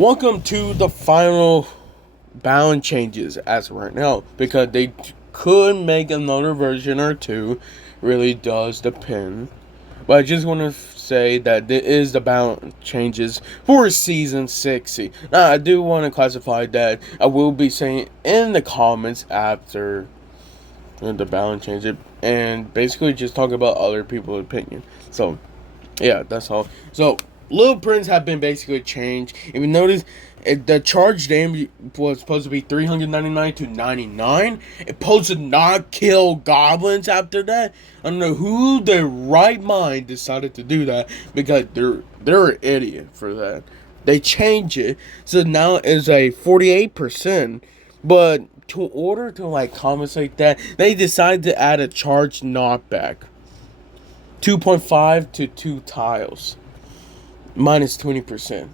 Welcome to the final balance changes as of right now, because they could make another version or two. Really does depend. But I just want to say that this is the balance changes for season 60. Now, I do want to classify that I will be saying in the comments after the balance changes, and basically just talk about other people's opinion. So, yeah, that's all. So, Little Prince have been basically changed. If you notice, the charge damage was supposed to be 399 to 99. It's supposed to not kill goblins after that. I don't know who their right mind decided to do that, because they're an idiot for that. They change it, so now it's a 48%. But to order to like compensate that, they decided to add a charge knockback. 2.5 to 2 tiles. Minus 20%.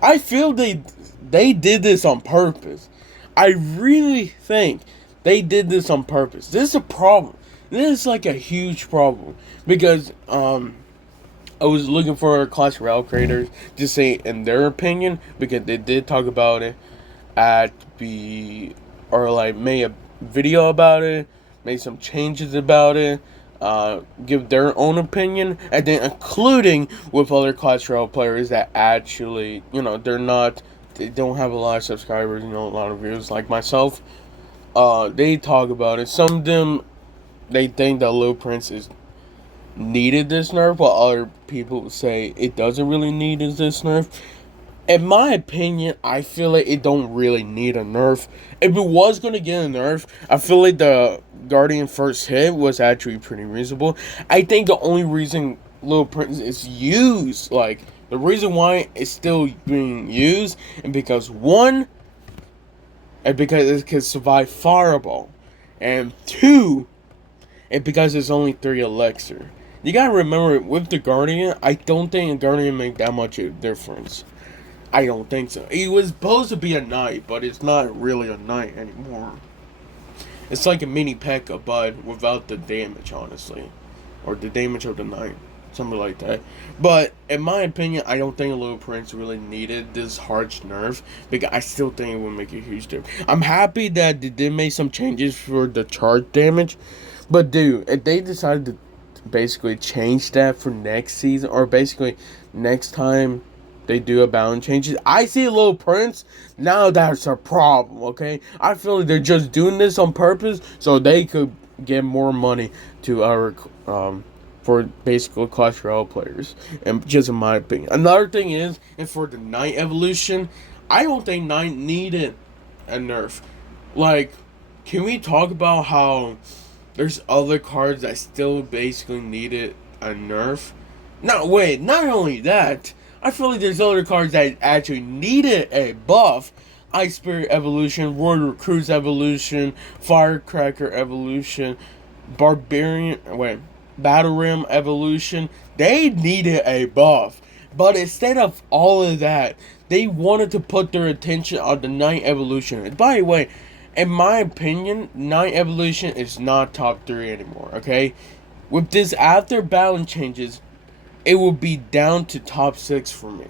I feel they did this on purpose. I really think they did this on purpose. This is a problem. This is like a huge problem. Because I was looking for Clash Royale creators to say in their opinion, because they did talk about it at the, or like made a video about it, made some changes about it, give their own opinion, and then including with other Clash Royale players that actually, they don't have a lot of subscribers, a lot of views like myself. They talk about it. Some of them, they think that Little Prince is needed this nerf, while other people say it doesn't really need this nerf. In my opinion, I feel like it don't really need a nerf. If it was going to get a nerf, I feel like the Guardian first hit was actually pretty reasonable. I think the only reason Little Prince is used, like, the reason why it's still being used, and because one, and because it can survive Fireball, and two, and because it's only 3 elixir. You gotta remember, with the Guardian, I don't think a Guardian make that much of a difference. I don't think so. He was supposed to be a knight, but it's not really a knight anymore. It's like a mini P.E.K.K.A, but without the damage, honestly. Or the damage of the knight. Something like that. But, in my opinion, I don't think Little Prince really needed this harsh nerf, because I still think it would make a huge difference. I'm happy that they did make some changes for the charge damage. But, dude, if they decided to basically change that for next season, or basically next time they do a balance changes, I see a Little Prince, now that's a problem, okay? I feel like they're just doing this on purpose so they could get more money to our, for basically Clash Royale players, and just in my opinion. Another thing is, and for the Knight evolution, I don't think Knight needed a nerf. Like, can we talk about how there's other cards that still basically needed a nerf? No, wait, not only that, I feel like there's other cards that actually needed a buff. Ice Spirit Evolution, Royal Recruits Evolution, Firecracker Evolution, Battle Ram Evolution. They needed a buff. But instead of all of that, they wanted to put their attention on the Knight Evolution. And by the way, in my opinion, Knight Evolution is not top 3 anymore, okay? With this after balance changes, it will be down to top 6 for me.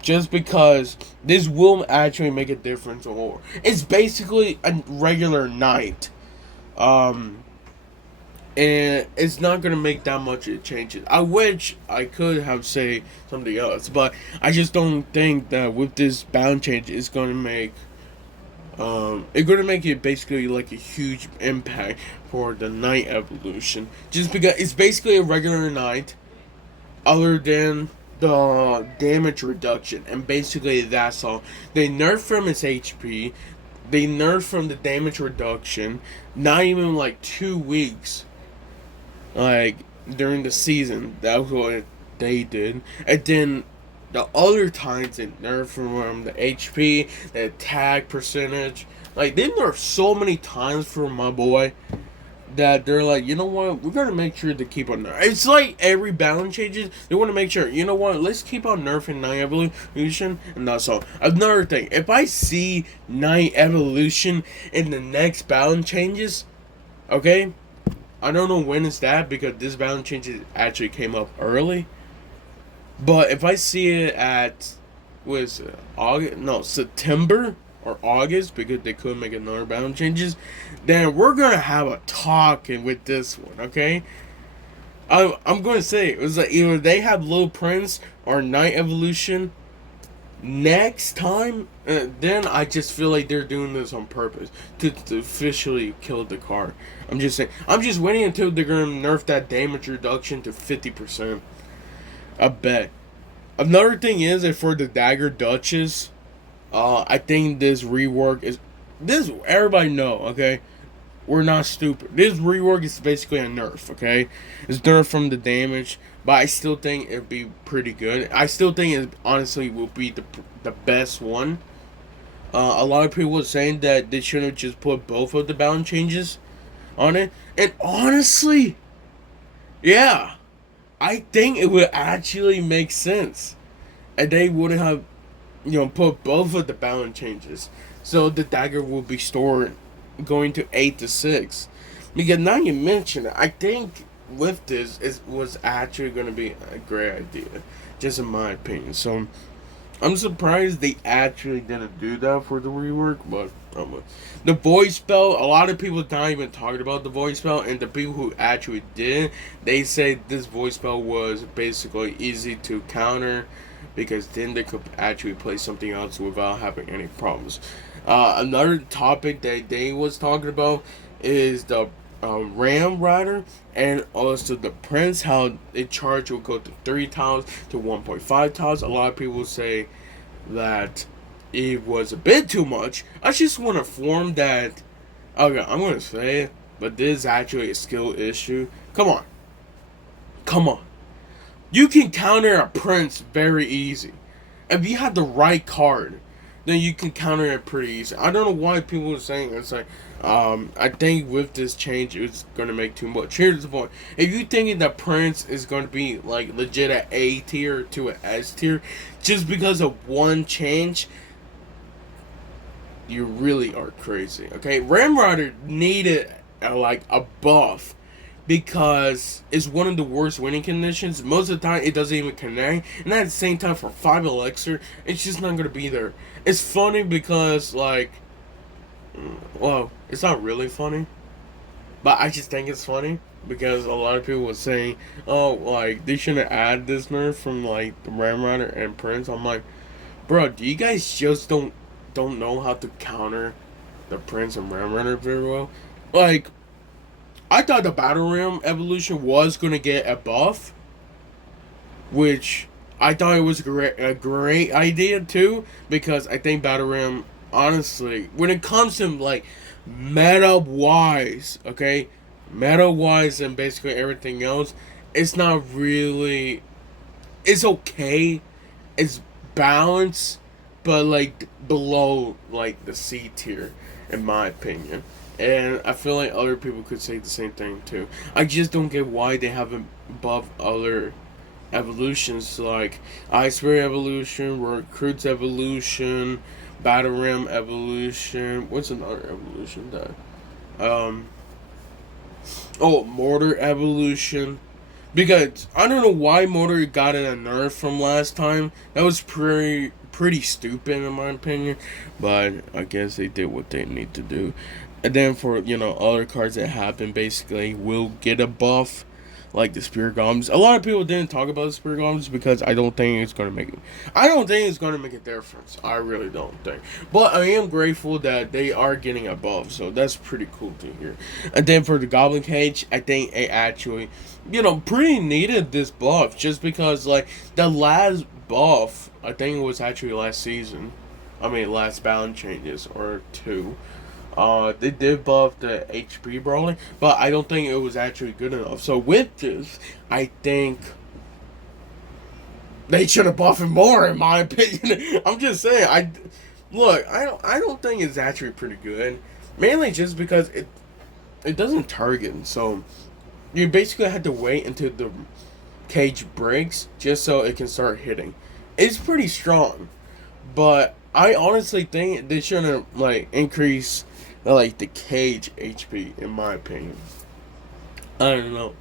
Just because this will actually make a difference. Or it's basically a regular Knight. And it's not going to make that much of changes. I wish I could have said something else. But I just don't think that with this balance change, it's going to make... it's going to make it basically like a huge impact for the Knight evolution. Just because it's basically a regular Knight, other than the damage reduction, and basically that's all. They nerf from his HP, they nerf from the damage reduction, not even like 2 weeks, like during the season. That was what they did. And then the other times they nerf from the HP, the attack percentage. Like, they nerfed so many times for my boy that they're like, you know what, we're gonna make sure to keep on nerf. It's like every balance changes, they want to make sure, you know what, let's keep on nerfing Knight Evolution, and that's all. Another thing, if I see Knight Evolution in the next balance changes, okay, I don't know when it's that, because this balance changes actually came up early, but if I see it at was August, no, September or August, because they couldn't make another balance changes, then we're gonna have a talking with this one, okay? I'm gonna say it was like either they have Low Prince or Night Evolution next time. Then I just feel like they're doing this on purpose to officially kill the card. I'm just saying. I'm just waiting until they're gonna nerf that damage reduction to 50%. I bet. Another thing is that for the Dagger Duchess, I think this rework is this. Everybody know, okay? We're not stupid. This rework is basically a nerf, okay? It's nerf from the damage, but I still think it'd be pretty good. I still think it honestly will be the best one. A lot of people are saying that they should have just put both of the balance changes on it, and honestly, yeah, I think it would actually make sense, and they would have, put both of the balance changes, so the dagger will be stored going to 8 to 6. Because now you mention it, I think with this it was actually going to be a great idea, just in my opinion. So I'm surprised they actually didn't do that for the rework, but the voice spell, a lot of people not even talking about the voice spell, and the people who actually did, they say this voice spell was basically easy to counter, because then they could actually play something else without having any problems. Another topic that they was talking about is the Ram Rider and also the Prince, how the charge will go to 3 tiles to 1.5 tiles. A lot of people say that it was a bit too much. I just want to form that. Okay, I'm going to say it, but this is actually a skill issue. Come on. Come on. You can counter a Prince very easy. If you have the right card, then you can counter it pretty easy. I don't know why people are saying it's like, I think with this change, it's going to make too much. Here's the point. If you thinking that Prince is going to be like legit at A tier to an S tier, just because of one change, you really are crazy. Okay, Ram Rider needed like a buff, because it's one of the worst winning conditions. Most of the time, it doesn't even connect. And at the same time, for 5 elixir, it's just not going to be there. It's funny because, like, well, it's not really funny, but I just think it's funny because a lot of people were saying, oh, like, they shouldn't add this nerf from, like, the Ram Rider and Prince. I'm like, bro, do you guys just don't know how to counter the Prince and Ram Rider very well? Like, I thought the Battle Ram evolution was going to get a buff, which I thought it was a great idea too, because I think Battle Ram, honestly, when it comes to like meta-wise, okay, meta-wise and basically everything else, it's not really, it's okay, it's balanced, but like below like the C tier, in my opinion. And I feel like other people could say the same thing too. I just don't get why they haven't buffed other evolutions like Ice Ray evolution, Recruits evolution, Battle Ram evolution. What's another evolution that? Mortar evolution. Because I don't know why Mortar got in a nerf from last time. That was pretty stupid in my opinion, but I guess they did what they need to do. And then for other cards that happen, basically will get a buff, like the Spirit Goblins. A lot of people didn't talk about the Spirit Goblins because I don't think it's gonna make it. I don't think it's gonna make a difference. I really don't think. But I am grateful that they are getting a buff, so that's pretty cool to hear. And then for the Goblin Cage, I think it actually, pretty needed this buff, just because like the last buff, I think it was actually last season. I mean, last balance changes or 2. They did buff the HP brawling, but I don't think it was actually good enough. So with this, I think they should have buffed him more, in my opinion. I'm just saying. I don't think it's actually pretty good, mainly just because it doesn't target. So you basically have to wait until the cage breaks just so it can start hitting. It's pretty strong, but I honestly think they shouldn't like increase like the cage HP, in my opinion. I don't know.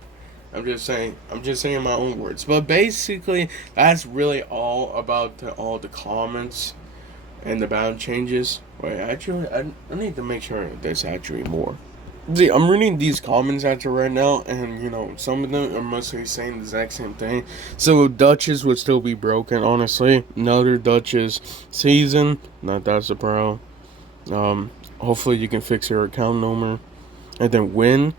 I'm just saying. I'm just saying my own words. But basically, that's really all about all the comments and the bound changes. Wait, actually, I need to make sure there's actually more. See, I'm reading these comments after right now, and some of them are mostly saying the exact same thing. So Duchess would still be broken, honestly. Another Duchess season, not that surprised. Hopefully you can fix your account number, and then win.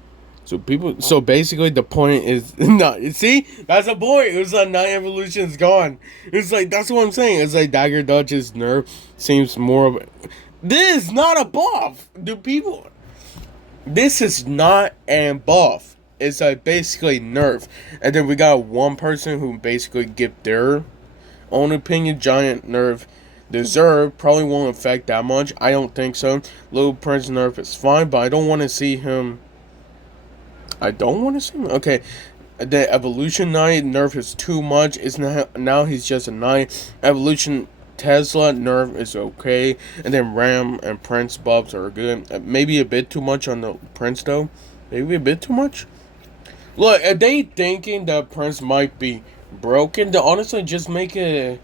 So basically the point is not. See, that's the point. It was like Night Evolution's gone. It's like that's what I'm saying. It's like Dagger Duchess Nerf seems more of. This is not a buff. Do people? This is not a buff. It's like basically Nerf, and then we got one person who basically give their own opinion. Giant Nerf deserve probably won't affect that much. I don't think so. Little Prince Nerf is fine, but I don't want to see him. Okay, the Evolution Knight Nerf is too much. It's not now. He's just a knight. Evolution Tesla Nerf is okay, and then Ram and Prince buffs are good. Maybe a bit too much on the Prince though. Maybe a bit too much. Look, are they thinking that Prince might be broken? To honestly just make it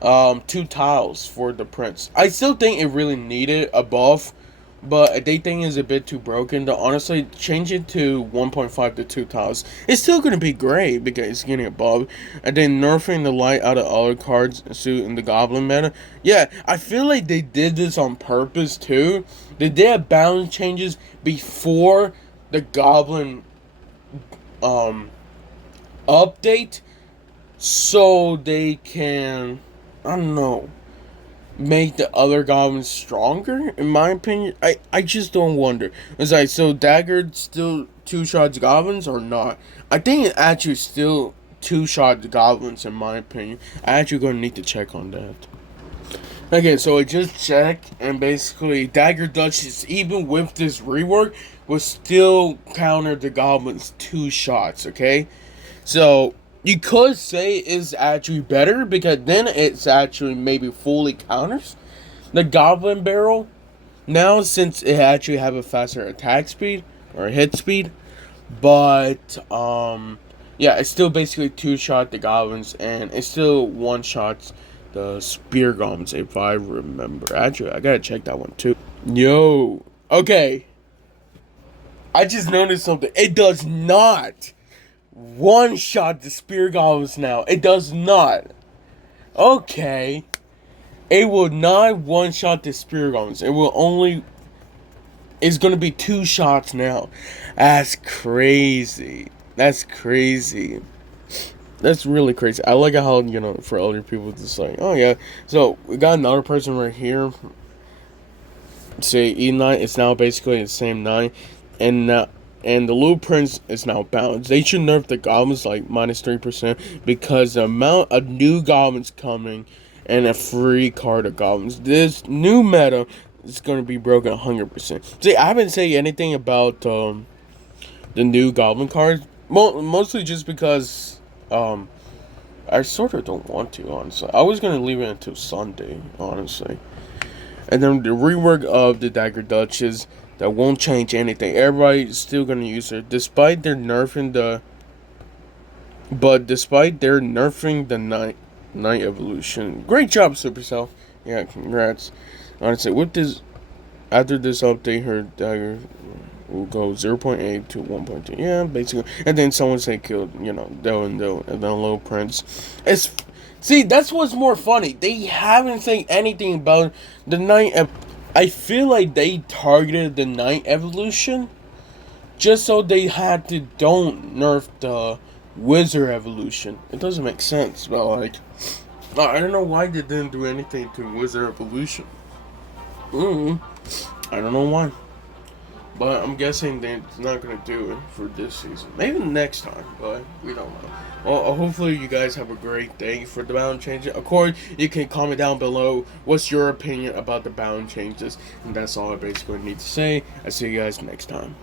2 tiles for the Prince. I still think it really needed a buff, but they think it's a bit too broken. To honestly change it to 1.5 to 2 tiles. It's still gonna be great because it's getting a buff, and then nerfing the light out of other cards suit in the Goblin meta. Yeah, I feel like they did this on purpose too. They did balance changes before the Goblin update, so they can, I don't know, make the other goblins stronger, in my opinion. I just don't wonder. It's like, so Dagger still 2-shot goblins or not? I think it actually still 2-shot goblins, in my opinion. I actually gonna need to check on that. Okay, so I just checked, and basically Dagger Duchess, even with this rework, will still counter the goblins 2 shots, okay? So you could say it's actually better, because then it's actually maybe fully counters the Goblin Barrel now, since it actually have a faster attack speed or hit speed. But yeah, it's still basically 2-shot the goblins, and it still 1-shots the spear goblins, if I remember. Actually, I gotta check that one too. Yo, okay, I just noticed something. It does not 1-shot the spear goblins now. It does not. Okay. It will not 1-shot the spear goblins. It will only. It's gonna be 2 shots now. That's crazy. That's crazy. That's really crazy. I like how, for other people, just like, oh yeah. So we got another person right here. Say E9. It's now basically the same 9, and now. And the Little Prince is now balanced. They should nerf the goblins like -3%, because the amount of new goblins coming and a free card of goblins. This new meta is going to be broken 100%. See, I haven't said anything about the new goblin cards. Mostly just because I sort of don't want to, honestly. I was going to leave it until Sunday, honestly. And then the rework of the Dagger Duchess, that won't change anything. Everybody's still gonna use her, despite their nerfing the Night Evolution. Great job, Supercell. Yeah, congrats. Honestly, with this, after this update, her dagger will go 0.8 to 1.2. Yeah, basically. And then someone say killed, Del and then Little Prince. See, that's what's more funny. They haven't said anything about the Night. I feel like they targeted the Night Evolution just so they had to don't nerf the Wizard Evolution. It doesn't make sense, but like, I don't know why they didn't do anything to Wizard Evolution. I don't know why. But I'm guessing they're not going to do it for this season. Maybe next time, but we don't know. Well, hopefully you guys have a great day for the balance changes. Of course, you can comment down below what's your opinion about the balance changes. And that's all I basically need to say. I'll see you guys next time.